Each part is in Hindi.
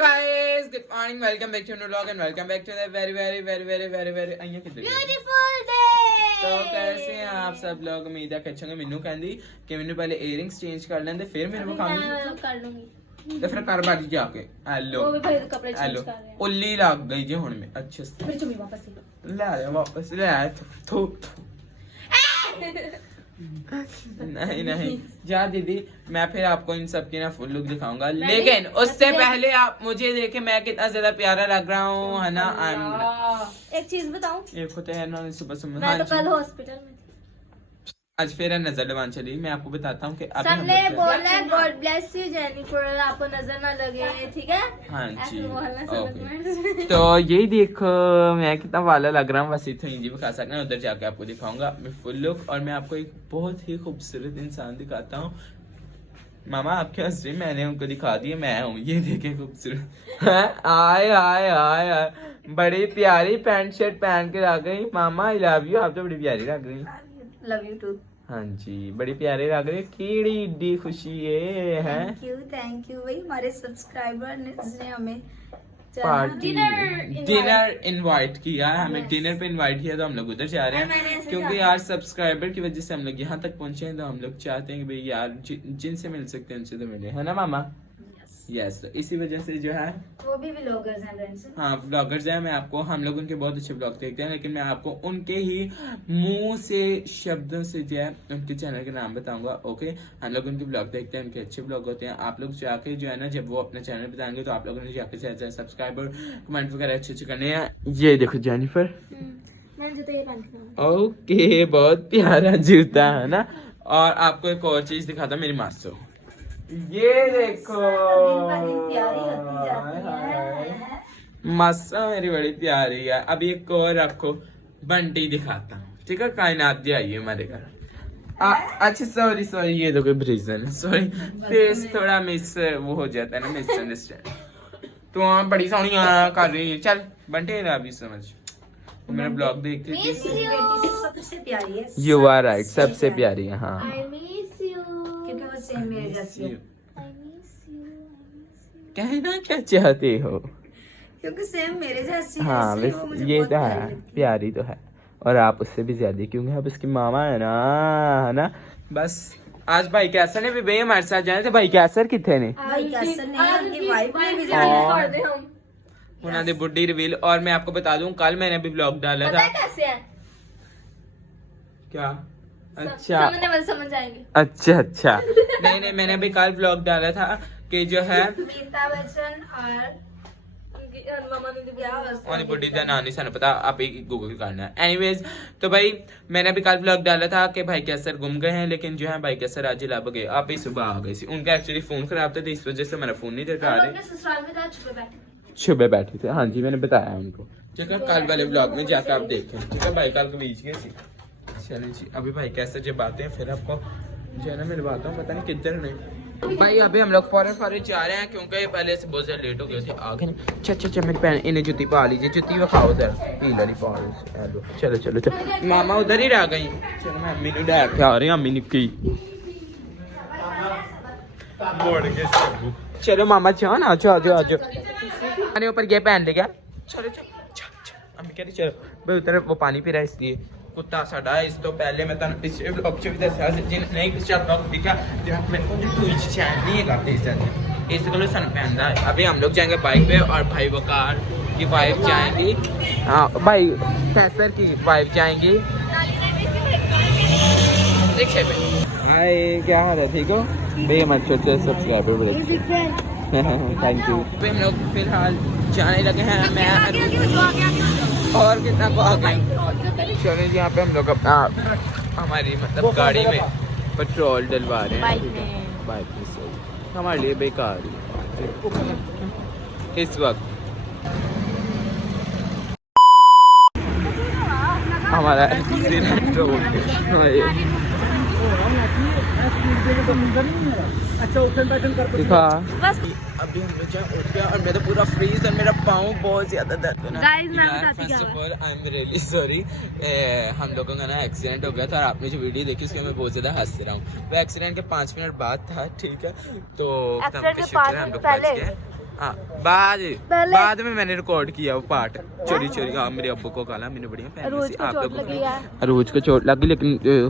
guys, good morning. Welcome back to new vlog and welcome back to the very beautiful day. तो कैसे हैं आप सब लोग? उम्मीद है अच्छे होंगे। मिन्नू कहंदी कि मैंने पहले इयरिंग्स चेंज कर लेंदे फिर मेरे को काम कर लूंगी। तो फिर कर बाजी जाके हेलो वो भी भाई कपड़े चेंज कर रहे हैं। उल्ली लग गई जी हुन में अच्छे से। मेरी चुम्मी वापस ले आ वापस ले आ थू नहीं जा दीदी, मैं फिर आपको इन सब की ना फुल लुक दिखाऊंगा, लेकिन उससे पहले आप मुझे देखें मैं कितना ज्यादा प्यारा लग रहा हूँ, है ना? एक चीज बताऊं, एक होता है ना सुबह सुबह मैं तो कल हॉस्पिटल में थी। आज फिर नजर लगवान चली। मैं आपको बताता हूँ कि सबने बोला गॉड ब्लेस यू जेनिफर, आपको नजर ना लगे, ठीक है? हाँ जी ओके। तो यही देखो मैं कितना वाला लग रहा हूँ, बस इतना ही दिखा सकते हैं। उधर जाके आपको दिखाऊंगा मैं फुल लुक, और मैं आपको एक बहुत ही खूबसूरत इंसान दिखाता हूँ। मामा आपके हंस रही, मैंने उनको दिखा दिया मैं हूँ, ये देखे खूबसूरत। आए आए आए आए, बड़ी प्यारी पैंट शर्ट पहन के आ गई। मामा आई लव यू, आप तो बड़ी प्यारी लग रही। Love you too. हाँ जी, बड़ी प्यारे लग रही। कीड़ी इड्डी खुशी है। थैंक यू भाई, हमारे सब्सक्राइबर ने हमें पार्टी डिनर इनवाइट किया है, हमें डिनर पे इनवाइट किया, तो हम लोग उधर जा रहे हैं क्योंकि यार सब्सक्राइबर की वजह से हम लोग यहाँ तक पहुँचे हैं। तो हम लोग चाहते हैं कि भाई यार जिनसे मिल सकते हैं उनसे तो मिले, है ना मामा? यस, तो इसी वजह से जो है वो भी व्लॉगर्स हैं फ्रेंड्स। हाँ व्लॉगर्स हैं। मैं आपको, हम लोग उनके बहुत अच्छे व्लॉग देखते हैं, लेकिन मैं आपको उनके ही मुंह से शब्दों से जो है उनके चैनल के नाम बताऊंगा। ओके, हम लोग उनके व्लॉग देखते हैं, उनके अच्छे व्लॉग होते हैं। आप लोग जाके जो है ना, जब वो अपना चैनल बताएंगे तो आप लोगों ने जाके चाहे सब्सक्राइबर कमेंट वगैरह अच्छे अच्छे करने हैं। ये देखो जेनिफर, ओके बहुत प्यारा जूता है ना। और आपको एक और चीज दिखाता मेरी मासो, ये देखो मासा मेरी बड़ी प्यारी है। अब एक और आपको बंटी दिखाता हूँ, ठीक है? कायनात जी आई है हमारे घर। अच्छा सॉरी ये तो कोई ब्रीजन है, सॉरी फेस थोड़ा मिस वो हो जाता है ना, मिसअंडरस्टैंड। तो हाँ बड़ी सोहनी कर रही है। चल बंटे अभी समझ, मेरा ब्लॉग देखते थे। सबसे प्यारी है। यू आर राइट, सबसे प्यारी है। हाँ कहना क्या चाहते हो? क्योंकि सेम मेरे जैसी हाँ बस ये तो है, प्यारी तो है, और आप उससे भी ज्यादा, क्योंकि आप उसकी मामा है ना। बस आज भाई कैसर ने भी भैया हमारे साथ जाने थे। भाई कैसर कितने ने? उन्होंने बुड्ढी रिवील। और मैं आपको बता दूं, कल मैंने भी ब्लॉग डाला था। कैसे है? क्या? अच्छा समझ आएंगे। अच्छा नहीं मैंने भी कल ब्लॉग डाला था कि जो है अमिताभ बच्चन और बुड्ढी का नाम नहीं सानू पता, आप ही गूगल करना है। एनीवेज, तो भाई मैंने भी कल ब्लॉग डाला था कि भाई कैसर गुम गए हैं, लेकिन जो है भाई कैसर आज लब गए। आप ही सुबह आ गई थी, उनका एक्चुअली फोन खराब था, तो इस वजह से मेरा फोन नहीं दे रहे। सुबह बैठे थे, हाँ जी मैंने बताया उनको। ठीक है, कल वाले ब्लॉग में जाकर आप देखें। ठीक है भाई, कल के बीच गए थे। चलिए जी, अभी भाई कैसे जब आते हैं फिर आपको जो है ना मैं बताता हूँ, पता नहीं किधर नहीं। भाई अभी हम लोग फौरन जा रहे हैं क्योंकि पहले से बहुत ज्यादा लेट हो गए थे। आगे अच्छा मेरी बहन इन्हें जूती पा लीजिए, जूती वो खाओ सर पी वाली पा लो। चलो मामा उधर ही रह गई। चलो मैं अम्मी ने डैक के आ रही, अम्मी निकी। चलो मामा जाओ ना, आज मैंने ऊपर ये पहन ले गया। चलो अम्मी कह रही चलो भाई उधर वो पानी पी रहा है, इसलिए कुत्ता साडा है। इस तो पहले मैं तन पिछले ब्लॉग च भी दस्या जिन नहीं पिछला ब्लॉग देखा जब मेरे को जो ट्विच चैनल नहीं करते इस को सन पहनता है। अभी हम लोग जाएंगे बाइक पे, और भाई वकार की वाइफ जाएंगी, हाँ भाई कैसर की वाइफ जाएंगी रिक्शे पे। हाय क्या हाल है, ठीक हो भाई? हमारे छोटे सब्सक्राइबर बड़े थैंक यू। अभी हम लोग फिलहाल जाने लगे हैं, मैं और कितना को आ गए। चलो यहाँ पे हम लोग अपना हमारी मतलब गाड़ी में पेट्रोल डलवा रहे हैं। बाइक में सही हमारे लिए बेकार इस वक्त। हमारा एक्सीडेंट हो गया। अच्छा दिखा अभी हम लोग उठ गया, और मैं तो पूरा फ्रीज और मेरा पाँव बहुत ज्यादा दर्द है ना। First of all I am really sorry. हम लोगों का ना एक्सीडेंट हो गया था, और आपने जो वीडियो देखी उसमें मैं बहुत ज्यादा हंस रहा हूँ। वो एक्सीडेंट के 5 मिनट बाद था, ठीक है? तो हम लोग बच गए। हाँ, बाद पहले- बाद में मैंने रिकॉर्ड किया वो पार्ट चोरी चोरी। हाँ, मेरे अब्बू को काला, मैंने बढ़िया फैमिली रोज सी को आप चोट लोगों लगी को। है। रोज को चोट लगी, लेकिन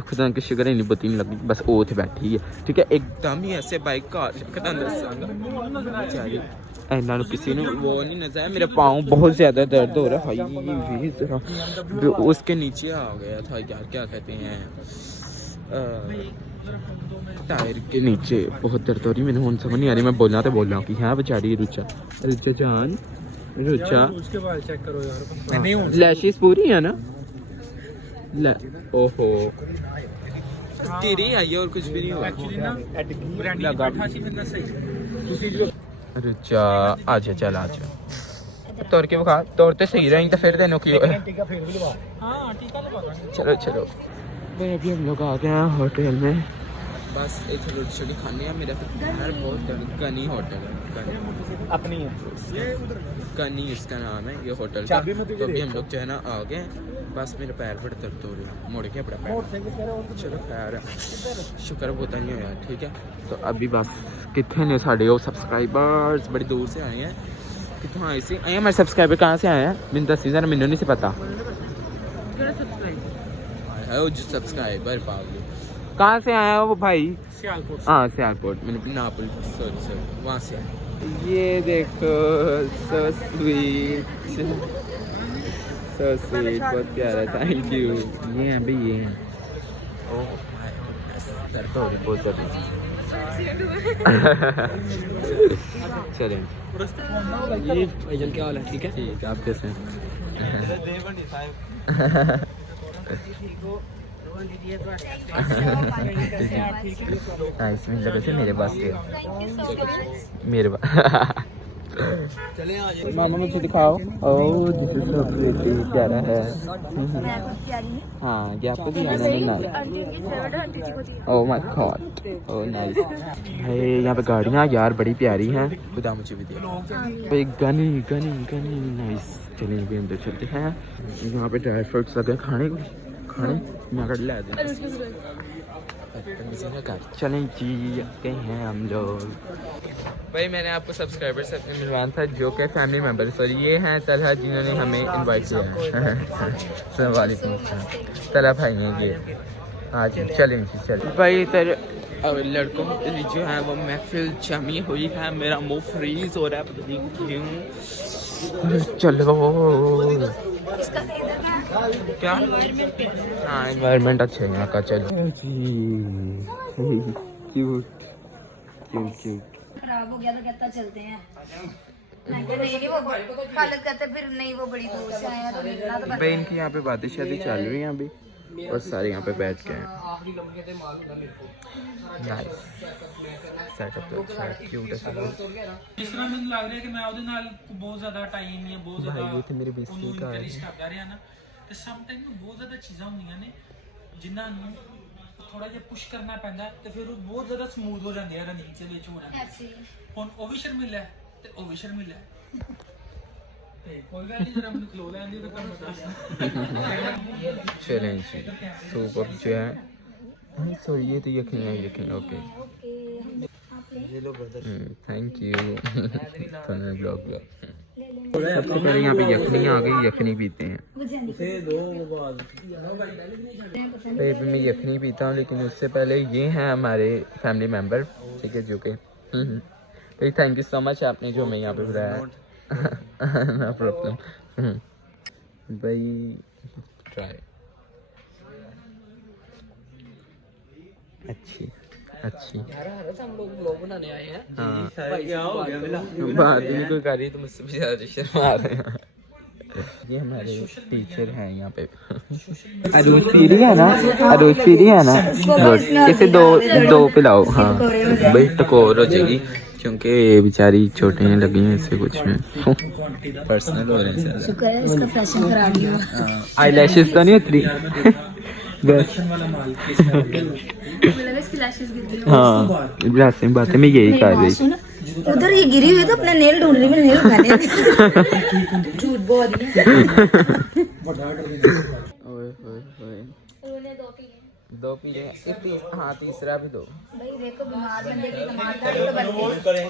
खुदा की शुक्र है नहीं बती नहीं लगी, बस वो थे बैठी है। ठीक है, एकदम ही ऐसे बाइक कार इन्हों किसी ने वो नहीं नजर आया। मेरा पाँव बहुत ज्यादा दर्द हो रहा है, उसके नीचे आ गया था यार, क्या कहते हैं टायर के नीचे बहुत दर्द हो रही। मैंने हूँ समझ नहीं आ रही, मैं बोलना तो बोल रहा हूँ कि हाँ बेचारी रुचा रुचा जान रुचा। उसके बाद चेक करो यार, नहीं हूं लैशेस पूरी है ना? ओहो गिरी आई है और कुछ भी नहीं हुआ। एक्चुअली ना ब्रांडी लगा। बैठा सी फिर ना सही रुचा आजा चल आजा तोड़ के बखा, तोड़ते सही रहेंगे तो फिर देनो की टीका फिर भी लगा। हां टीका लगा दो। चलो चलो भाई, अभी हम लोग आ गए हैं होटल में। बस एक रोटी छोटी खानी है। मेरा घर बहुत गनी होटल है, अपनी है गनी इसका नाम है ये होटल का। तो अभी हम लोग जो है ना आ गए, बस मेरे पैर बड़े दर्द हो रहे हैं, मुड़ के बड़ा पैर। चलो खैर शुक्र होता नहीं हो यार। ठीक है, तो अभी बस कितने ने साढ़े वो सब्सक्राइबर्स बड़ी दूर से आए हैं, कितने आए से आए हमारे सब्सक्राइबर कहाँ से आए हैं? मैंने 10,000 मैंने नहीं से पता है। वो जो सब्सक्राइबर पागल कहाँ से आया वो भाई? सियालकोट। हाँ सियालकोट, मैंने नापुल सॉरी वहाँ से आया। ये देखो सो स्वीट सो स्वीट, बहुत प्यारा, थैंक यू। ये हैं भाई, ये हैं। ओह माय गॉडनेस, दर्द हो रही है बहुत ज़्यादा। चलें ये भाईजान क्या हाल है? ठीक है, ठीक है, आप कैसे हैं? इसमें लगे से मेरे पास मेरे पास चले आ जाए। मामा मुझे दिखाओ। Oh this is so pretty, प्यारा है। हाँ ये आपको भी आना है ना? Oh my God, oh nice. यहाँ पे गाड़ियाँ यार बड़ी प्यारी हैं, खुदा मुझे भी दिया। गनी गनी गनी नाइस। चलिए अभी अंदर चलते हैं। यहाँ पे ड्राई फ्रूट्स लगे खाने यहाँ कर ला चलें जी आते हैं हम लोग। भाई मैंने आपको सब्सक्राइबर से अपने मिलवाना था जो कि फैमिली मेम्बर्स, और ये हैं तलहा जिन्होंने हमें इनवाइट किया है। अस्सलाम वालेकुम। तलहा भाई हैं ये। आज चलें जी चलें भाई। इधर लड़कों जो है वो महफिल जमी हुई है, मेरा मुंह फ्रीज हो रहा है, पता नहीं क्यों। चलो क्या हाँ एनवायरनमेंट अच्छा है यहाँ का। चलो क्यूट क्यूट क्यूट। खराब हो गया तो कहता चलते हैं। नहीं वो हालत करते फिर नहीं, वो बड़ी दूर से आए हैं तो मिलना तो भाई इनकी यहाँ पे बातें शादी चल रही हैं अभी, और सारे यहाँ पे बैठ के हैं। नाइस सेटअप तो अच्छा है, क्यूट है सब कुछ। जिस तरह मैंने लग रहा है कि मैं ਉਹਦੇ ਨਾਲ बहुत ज्यादा टाइम या बहुत ज्यादा भाई ये तो मेरे बेइज्जती का है। ਕਰ ਰਿਹਾ ਨਾ ਤੇ ਸਮ ਟਾਈਮ ਬਹੁਤ ਜ਼ਿਆਦਾ ਚੀਜ਼ਾਂ ਹੁੰਦੀਆਂ ਨੇ ਜਿਨ੍ਹਾਂ ਨੂੰ ਥੋੜਾ ਜਿਹਾ ਪੁਸ਼ ਕਰਨਾ ਪੈਂਦਾ ਤੇ ਫਿਰ ਉਹ ਬਹੁਤ ਜ਼ਿਆਦਾ ਸਮੂਥ ਹੋ ਜਾਂਦੀ ਹੈ ਰਨਿੰਗ ਦੇ ਵਿੱਚ ਹੋ ਜਾਂਦੀ ਹੁਣ ਉਹ ਵੀ ਸ਼ਰਮਿਲਾ ਹੈ ਤੇ ਉਹ ਵੀ ਸ਼ਰਮਿਲਾ ਹੈ ਤੇ ਕੋਈ ਗੱਲ ਨਹੀਂ ਜਰਾ ਮੈਨੂੰ ਖਲੋ ਲੈਣ ਦਿਓ ਤਾਂ ਤੁਹਾਨੂੰ ਦੱਸ। चलें जी सुपर जो है सॉरी ये तो यकीन ओके थैंक यू। ब्लॉग सबसे पहले यहाँ पे यखनी आ गई, यखनी पीते हैं। भाई अभी मैं यखनी पीता हूँ, लेकिन उससे पहले ये हैं हमारे फैमिली मेम्बर, ठीक है जो कि भाई थैंक यू सो मच आपने जो हमें यहाँ पे बुलाया। नो प्रॉब्लम भाई। ट्राई अच्छी हम लोग ब्लॉग बनाने आए हैं। बात ही नहीं कोई कर रही तो मुझसे भी ज्यादा शर्मा रहे हैं। ये हमारे टीचर हैं यहाँ पे। अरूज पीरी है ना? अरूज पीरी है ना? इसे दो पिलाओ। हाँ भाई टकोर हो जाएगी क्योंकि बेचारी चोटें लगी हैं इससे कुछ में पर्सनल हो रहे हैं। शुक्र है इसका फैशन करा दिया। आई लैशेस तो नहीं उतरी बस। हाँ इब्राहिम बातें मैं यही कर रही थी। उधर ये गिरी हुई तो अपने नेल ढूंढ रही, मैं नेल खाने झूठ बोल रही है। 2 पीले हाँ तीसरा भी दो। भाई देखो बीमार बंदे की कमालदारी तो बनती है।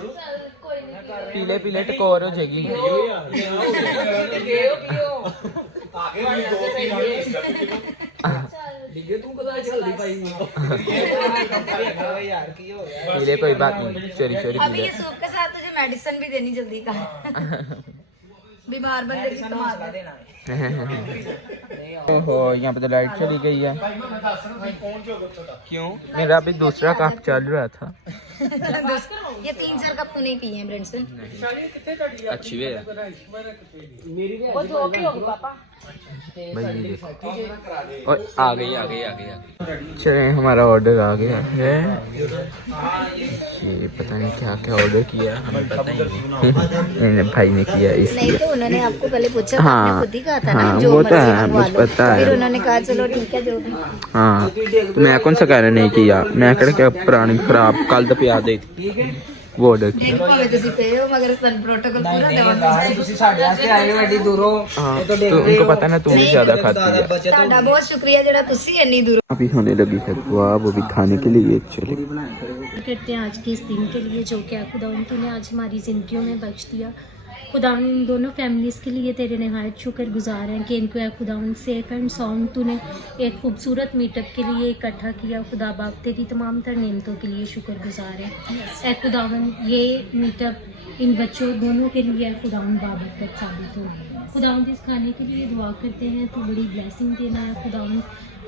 पीले पीले टकोर हो जाएगी। पीले कोई बात नहीं, चोरी चोरी अभी ये सूप के साथ तुझे मेडिसिन भी देनी जल्दी का। बीमार बंदे की कमाल। ओहो यहाँ पे तो लाइट चली गई है। क्यों? मेरा अभी दूसरा कप चल रहा था। ये 3-4 कप तो नहीं पिए हैं ब्रेंसन। अच्छी वे है वो धो के होगी पापा। भाई ये देखो। और आ गई। चले हमारा ऑर्डर आ गया है। ये पता नहीं क्या क्या ऑर्डर किया, हमें पता ही नहीं। भाई ने किया इसलिए। नहीं तो उन्होंने आपको पहले पूछा, हाँ, आपने खुद ही कहा था ना हाँ, जो वो तो है, मंगवा मुझे लो। पता है। फिर उन्होंने कहा चलो ठीक है जो भी। हाँ तो मैं कौन सा कह रहा नहीं किया, मैं कह क्या पुरानी खराब कल तो प्याज दे वो ऑर्डर किया। ਭਾਵੇਂ ਤੁਸੀਂ ਪਏ ਹੋ ਮਗਰ ਤੁਹਾਨੂੰ ਪ੍ਰੋਟੋਕॉल पूरा देवांगे। ਤੁਸੀਂ ਸਾਡੇ ਵਾਸਤੇ ਆਏ ਹੋ ਐਡੀ ਦੂਰੋਂ। हाँ तो उनको पता ना तू भी ज्यादा खाती है। ਤੁਹਾਡਾ ਬਹੁਤ ਸ਼ੁਕਰੀਆ ਜਿਹੜਾ ਤੁਸੀਂ ਇੰਨੀ ਦੂਰ। अभी होने लगी है दुआ, वो भी खाने के लिए चले। करते हैं आज के इस दिन के लिए जो कि खुदा तूने आज हमारी ज़िंदगियों में बख्श दिया। खुदा इन दोनों फैमिलीज़ के लिए तेरे नहायत शुक्रगुजार हैं कि इनको है खुदा सेफ एंड साउंड तूने एक खूबसूरत मीटअप के लिए इकट्ठा किया। खुदा बाप तेरी तमाम तर नेमतों के लिए शुक्रगुजार है। ए खुदावन ये मीटअप इन बच्चों दोनों के लिए खुदावन बाबरकत साबित हो। खुदावन इस खाने के लिए दुआ करते हैं तो बड़ी ब्लेसिंग देना है। खुदावन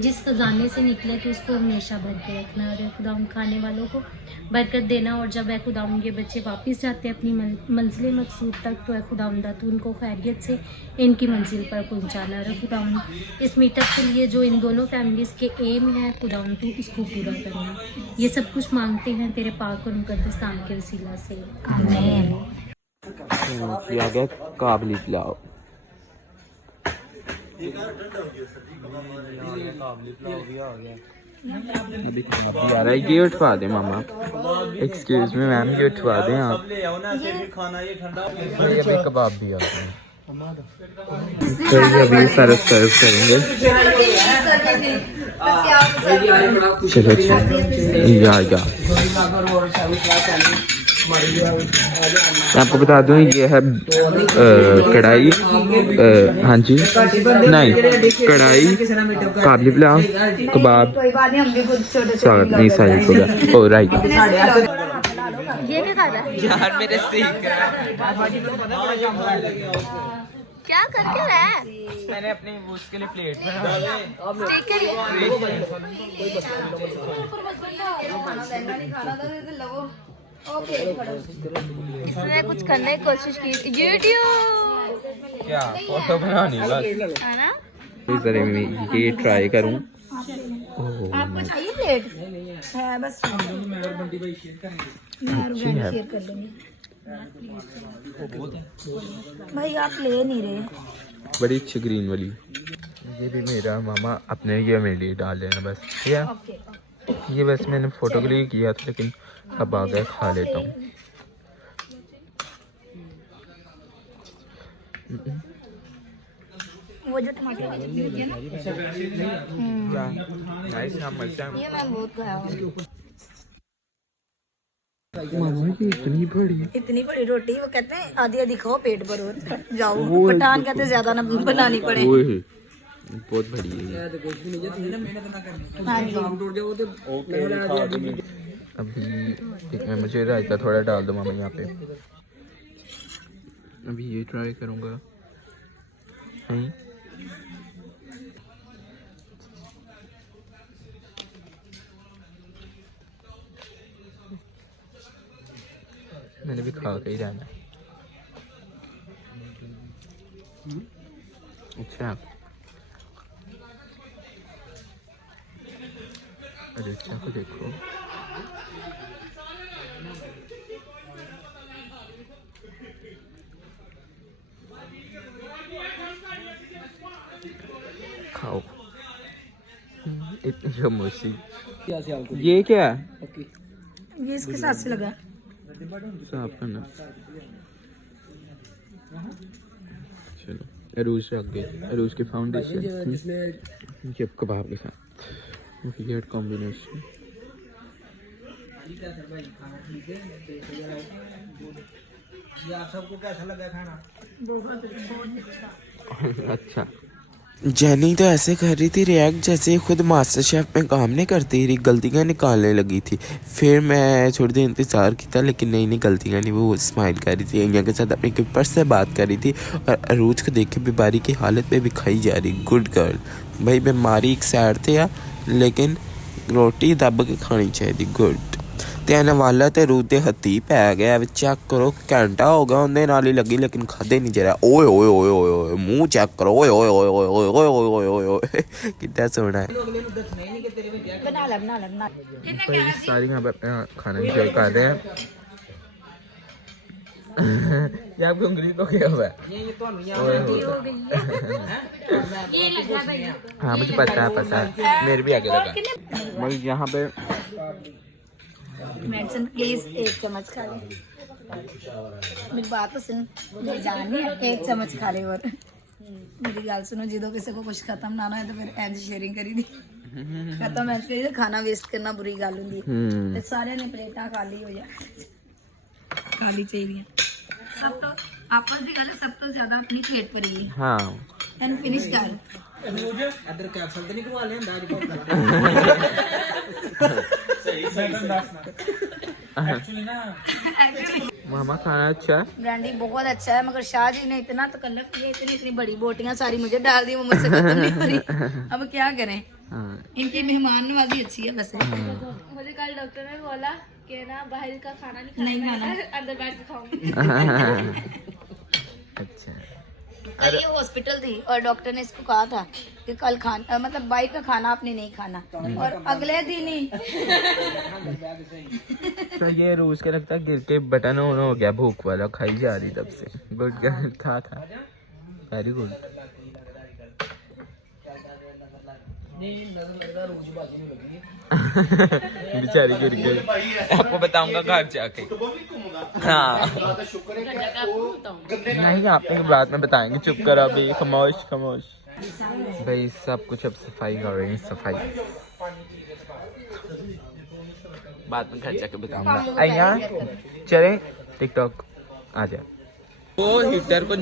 जिस खजाने से निकले तो उसको हमेशा भर के रखना और खुदा खाने वालों को बरकत देना। और जब खुदा ये बच्चे वापस जाते हैं अपनी मंजिल मकसूद तक तो खुदा तो उनको खैरियत से इनकी मंजिल पर पहुंचाना। और खुदा इस मीटअप के लिए जो इन दोनों फैमिलीज़ के एम है खुदा तो इसको पूरा करना। ये सब कुछ मांगते हैं तेरे पाक और मुकद्दस नाम के वसीला से, आमीन। आ गया काबली पुलाव। यार ये उठवा दे मामा। एक्सक्यूज मी मैम, ये उठवा दें आप। ये अभी कबाब भी आ गए हैं। तो ये अभी सर्व करेंगे। चलो या मैं आपको बता दूं ये है कढ़ाई, हाँ जी नहीं कढ़ाई, काबली पुलाव, कबाब, स्वागत नहीं साइड हो गया। ओ राइट ये क्या खा रहा है यार मेरे सीख क्या करके रहा है? मैंने अपने उसके लिए प्लेट बनाया। इसने कुछ करने की कोशिश की। यूट्यूब क्या फोटो बनानी बस है ना? इस तरह में ये ट्राई करूं। आपको चाहिए प्लेट? है बस मैं शेयर कर लूंगी। भाई आप ले नहीं रहे। बड़ी अच्छी ग्रीन वाली। ये भी मेरा मामा अपने ये मेरे लिए डाल लेना बस। या ये बस मैंने फोटो के लिए किया था लेकिन अब आ गया, खा लेता हूँ। वो जो टमाटर वाली सब्जी है ना, नाइस नाम मिलता है। ये मैं बहुत खाया हूँ। मामा ये इतनी बड़ी रोटी वो कहते हैं आधी आधी खाओ पेट भरो जाओ। पठान कहते ज्यादा ना बनानी पड़े। ओए बहुत बड़ी है। अभी एक में मुझे रायता थोड़ा डाल दो मामा यहाँ पे। अभी ये ट्राई करूँगा। मैंने भी खा के ही रहना। अच्छा अरे अच्छा को देखो। खाओ इतनी खामोशी। ये क्या है? ये इसके साथ से लगा साफ करना। चलो अरूज रख गए, अरूज के फाउंडेशन जब कबाब के साथ। Weird combination. ये आप सबको कैसा लगा खाना? अच्छा। जेनी तो ऐसे कर रही थी रिएक्ट जैसे खुद मास्टर शेफ में काम नहीं करती रही, गलतियाँ निकालने लगी थी। फिर मैं थोड़ी देर इंतज़ार किया लेकिन नहीं गलतियाँ नहीं, वो स्माइल कर रही थी, इंडिया के साथ अपने कीपर से बात कर रही थी और अरूज को देख के बीमारी की हालत पे भी खाई जा रही। गुड गर्ल भाई, बीमारी एक साइड थे या लेकिन रोटी दब के खानी चाहिए। गुड तेने वाला ते रूह दे हत्थी पै गया, चेक करो घंटा हो गया उन्हें नाल ही लगी लेकिन खादे नहीं जरा। ओए ओए ओए ओए ओए मुंह चेक करो, ओए ओए ओए ओए ओए ओए ओए ओए ओए कितना सोना है। बना ला बना ला बना भाई सारी यहाँ पे अपना खाना एंजॉय कर रहे हैं। ये आपकी उंगली को क्या हुआ है? ये तो नहीं हो गई ये लगा भाई। हाँ मुझे पता है मेरे भी आगे लगा। भाई यहाँ पे मेडिसिन प्लीज 1 चम्मच खा ले, मेरी बात तो सुन, मेरी जान नहीं है, 1 चम्मच खा ले। और मेरी गल सुनो, जो किसी को कुछ खत्म ना है तो फिर इंज शेयरिंग करी दी, खत्म इंज करी दी। खाना वेस्ट करना बुरी गल होंदी है, सारे ने प्लेटां खाली हो जा खाली चाहिए। सब तो आपस की गल है, सब तो ज्यादा अपनी पेट भरी है। हाँ एंड फिनिश कर इधर कैप्सूल तो नहीं करवा ले अंदाज को। एक्चुअली ना मामा खाना अच्छा है। ब्रांडी बहुत अच्छा है, मगर शाह जी ने इतना तकल्लुफ किया, इतनी बड़ी बोटियां सारी मुझे डाल दी, वो मुझसे खत्म नहीं हो रही। अब क्या करें, इनकी मेहमान नवाजी अच्छी है वैसे। मुझे कल डॉक्टर ने बोला कि ना बाहर का खाना नहीं खाना अंदर बैठ के खाऊंगी। अच्छा कल ये हॉस्पिटल थी और डॉक्टर ने इसको कहा था कि कल खाना मतलब बाइक का खाना आपने नहीं खाना, और अगले दिन ही तो ये रोज के लगता है गिर के बटन ऑन हो गया, भूख वाला खाई जा रही तब से। गुड गर्ल था वेरी गुड। बेचारी गिर गई, आपको बताऊंगा घर जाके। हाँ नहीं आपने बात में बताएंगे, चुप कर अभी, खामोश खामोश। भाई सब कुछ अब सफाई कर रहे हैं, सफाई बाद में घर जाके बताऊंगा। आइया चले टिकटॉक आ जा। वो हीटर को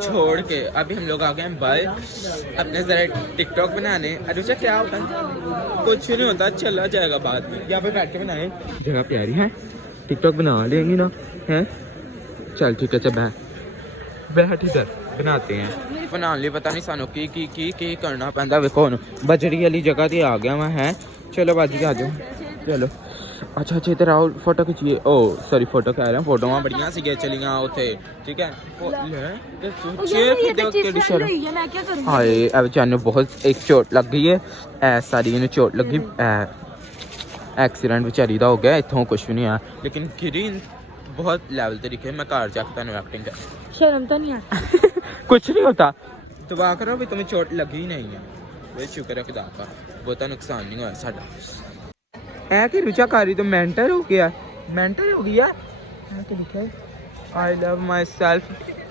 छोड़ के अभी हम लोग आ गए हैं बाहर अपने जरा टिकटॉक बनाने। अनुजा क्या होता है? कुछ नहीं होता, चला जाएगा बाद में। यहाँ पे बैठ के बनाए, जगह प्यारी है, टिकटॉक बना लेंगे ना है। चल ठीक है, चल बैठ इधर बनाते हैं। बना लिए पता नहीं सानू की करना पैंदा। वेखो बजरी वाली जगह ते आ गया मैं है। चलो बाजी आ जाओ चलो। अच्छा अच्छा इधर आओ, फोटो खिंचिए। ओ सॉरी फोटो कह रहा हूँ, फोटोआं बढ़िया सी चलियां उत्थे ठीक है। हाय अब जानो बहुत एक चोट लग गई है, सारी इन्हें चोट लगी, एक्सीडेंट बेचारी का हो गया, इतों कुछ भी नहीं आया लेकिन गिरी बहुत लेवल तरीके। मैं घर जाकर तुम एक्टिंग कर, शर्म तो नहीं आती? कुछ नहीं होता, दुआ करो भी तुम्हें चोट लगी ही नहीं है। वे शुक्र है खुदा का, बहुता नुकसान नहीं हुआ साडा। है कि रुचा कारी तो मेंटल हो गया, मेंटल हो गया है कि लिखा है I love my self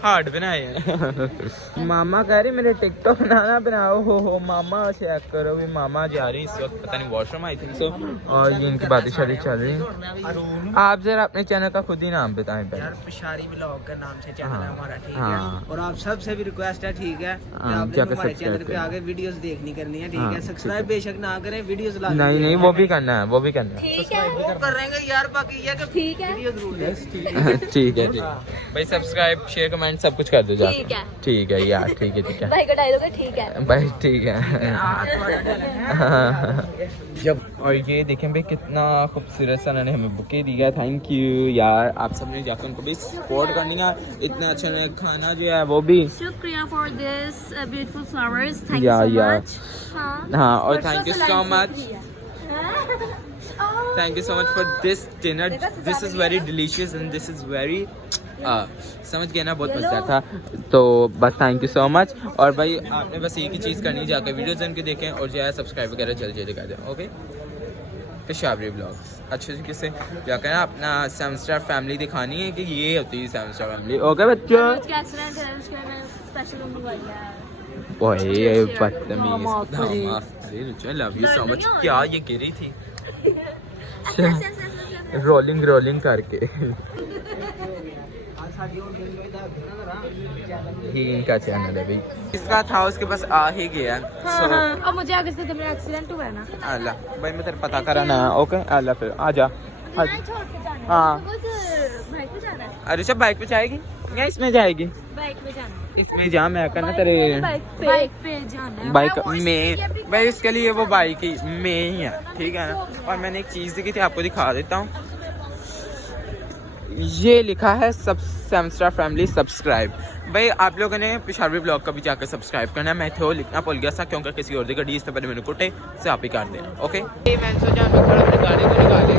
hard बनाए हैं। मामा कह रही मेरे टिकटॉक बनाना बनाओ। हो मामा चेक करो भी, मामा जा रही इस वक्त पता नहीं वॉशरूम आई थिंक सो, और ये इनकी बातें शादी चल रही हैं। आप जरा अपने चैनल का खुद ही नाम बताएं पहले। यार पिशारी व्लॉग का नाम से चैनल है हमारा, ठीक हाँ। है। और आप सबसे भी रिक्वेस्ट है, ठीक है, कि आपने हमारे चैनल पे आगे वीडियोस देखनी करनी है, ठीक है। सब्सक्राइब बेशक ना करें, वीडियोस ला नहीं नहीं वो भी करना है, वो भी करना है। ठीक है वो कर रहे हैं यार, बाकी ये कि ठीक है वीडियो जरूर देख। ठीक है भाई, सब्सक्राइब शेयर कमेंट सब कुछ कर दो जाके। ठीक है। ठीक है यार, ठीक है भाई का डायलॉग है ठीक है भाई, ठीक है। और ये देखें भाई कितना खूबसूरत सा उन्होंने हमें बुके दिया, थैंक यू यार। आप सब ने जाकर उनको भी सपोर्ट करनी है, इतना अच्छा खाना जो है वो भी। शुक्रिया for this beautiful flowers, thank you या सो या मच। हाँ और thank you so much, thank you so much for this dinner, this is very delicious and this is very समझ गया ना, बहुत मज़ेदार था। तो बस थैंक यू सो मच। और भाई आपने बस एक ही चीज़ करनी, जाकर वीडियोज़ उनके देखें और जो है सब्सक्राइब वगैरह जल्दी जल्दी कर दें। ओके पेशावरी ब्लॉग्स अच्छे तरीके से जाकर ना अपना 7 स्टार फैमिली दिखानी है कि ये होती है 7 स्टार फैमिली। ओके बच्चों, स्पेशल होने वाली है। ओए बदतमीज। से रुचि लव यू सो मच। क्या ये गिरी थी रोलिंग रोलिंग करके ही इनका चैनल है भाई, इसका था उसके पास आ ही गया। अब मुझे आगे से मेरा एक्सीडेंट हुआ है ना, अल्लाह भाई मैं तेरे पता करा ना। ओके अल्लाह फिर आ जा। छोड़ के जाना है। हाँ बाइक पे जाना है, अरे सब बाइक पे जाएगी या इसमें जाएगी? बाइक पे जाना है, इसमें जा, मैं कहना तेरे बाइक पे जाना है। बाइक में भाई इसके लिए वो बाइक ही में ही है, ठीक है ना। और मैंने एक चीज़ देखी थी, आपको दिखा देता हूँ। ये लिखा है सब सैमस्टार फैमिली सब्सक्राइब। भाई आप लोगों ने पिशारवी ब्लॉग का भी जाकर सब्सक्राइब करना है। मैं थे लिखना भूल गया था क्योंकि किसी और की इससे पहले मैंने कुटे से आप ही कर देना। ओके मैंने सोचा मैं थोड़ा अपने गाने को निकाले।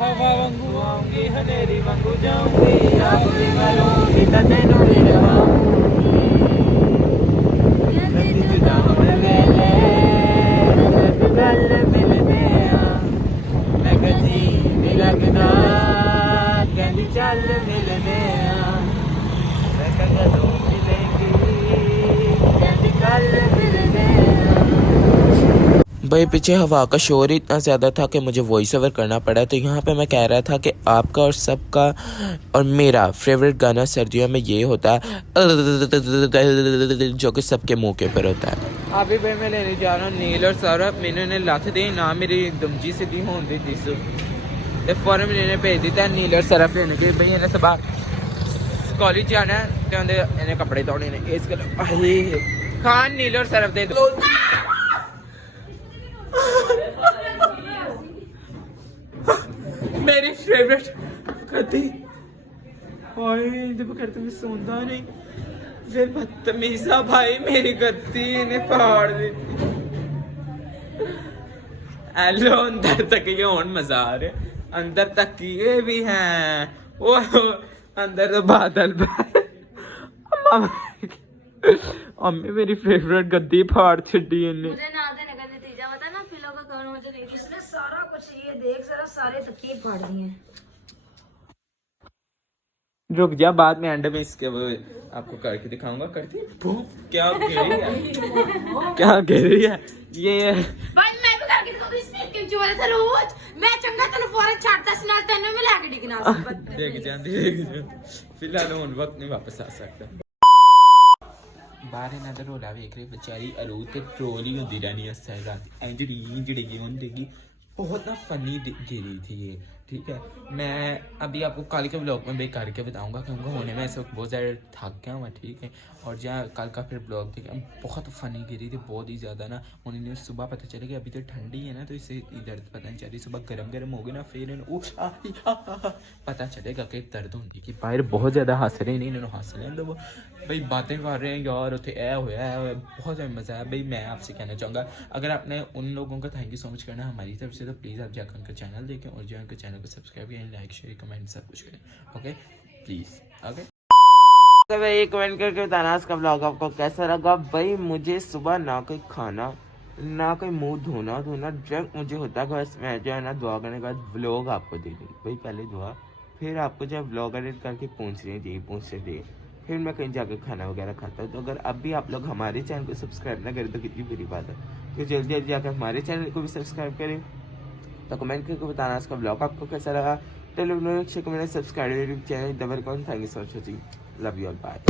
हवा वांगू आऊंगी हनेरी वांगू जाऊंगी, आप भी मरूंगी तो तेनू भी रवाऊंगी। कदी जुदा होण वेले गल मिलदे आ, मैं कदी नहीं लगदा कहंदी चल मिलदे आ, मैं कदों मिलेंगी कहंदी कल मिलदे आ। भाई पीछे हवा का शोर इतना ज़्यादा था कि मुझे वॉइस ओवर करना पड़ा। तो यहाँ पे मैं कह रहा था कि आपका और सबका और मेरा फेवरेट गाना सर्दियों में ये होता है जो कि सबके मुँह के ऊपर होता है। अभी भाई मैं लेने जा रहा हूँ नील और सौरभ। मैंने उन्हें लथ दी ना, मेरी दमजी से दी होने दी सो फॉरन मैंने भेज दिता है नील और सौरभ लेने के। भाई इन्हें सब कॉलेज जाना है तो इन्हें कपड़े धोने ने इस खान नील और सौरभ दे दो। मेरी फेवरेट करती करते मैं सोंदा नहीं, फिर बदतमीजा भाई मेरी गद्दी ने फाड़ दी। हेलो अंदर तक ये और मजा आ रहा है, अंदर तक ये भी हैं वो अंदर तो बादल अम्मी मेरी फेवरेट गद्दी फाड़ छड़ी इन्हें। मुझे ना देने का नतीजा पता ना, फिलो का कौन मुझे नहीं। इसने सारा कुछ ये देख जरा, सारे तकिए फाड़ दिए हैं। रुक जा, बाद में एंड में इसके वो आपको करके दिखाऊंगा। करती क्या गिर रही है क्या गिर रही है ये भाई मैं भी करके दिखाऊं, इसने क्यों चुवाले थे रोज मैं चंगा तनु फौरन छाड़ता सी नाल तन्नू में लाके डिगना देख जा फिलहाल हुन वक्त नहीं वापस आ सकता। बाहर इन्हां दा रोला वेख रहे बेचारी अरू ते ट्रोल ही होंदी रहनी है सारी रात। इंजड़ी होंदी बहुत ना फनी गिरी थी ये, ठीक है। मैं अभी आपको कल के ब्लॉग में भी करके बताऊंगा क्योंकि होने में इस वक्त बहुत ज़्यादा थक गया हुआ, ठीक है। और जहाँ कल का फिर ब्लॉग देखा बहुत फनी गिरी थी, बहुत ही ज़्यादा ना। उन्हें सुबह पता चलेगा अभी तो ठंडी है ना, तो इसे दर्द पता नहीं चल रही। सुबह गर्म हो गई ना, फिर पता चलेगा कि दर्द होंगी कि बाहर बहुत ज़्यादा हंस रहे नहीं, इन्होंने हंस रहे हैं तो वो भाई बातें कर रहे हैं यार उसे ऐ होया है, बहुत ज़्यादा मज़ा आया। भाई मैं आपसे कहना चाहूँगा अगर आपने उन लोगों का थैंक यू सो मच करना हमारी तरफ से, तो प्लीज़ आप जाकर उनका चैनल देखें और जो उनके चैनल को सब्सक्राइब करें, लाइक शेयर कमेंट सब कुछ करें। Okay please okay. तो भाई कमेंट करके बताना इसका ब्लॉग आपको कैसा लगा। भाई मुझे सुबह ना कोई खाना ना कोई मुंह धोना डायरेक्ट मुझे होता है बस मैं जो है ना दुआ करने के बाद ब्लॉग आपको दे दूँ। भाई पहले दुआ, फिर आपको जो है ब्लॉग एडिट करके पहुँचने दे, फिर मैं कहीं जाकर खाना वगैरह खाता हूँ। तो अगर अब भी आप लोग हमारे चैनल को सब्सक्राइब ना करें तो कितनी बुरी बात है। तो जल्दी जल्दी जाकर हमारे चैनल को भी सब्सक्राइब करें। तो कमेंट करके बताना इसका ब्लॉग आपको कैसा लगा। तो लोग सब्सक्राइब चैनल दबर कौन thank you so much, love you all, bye.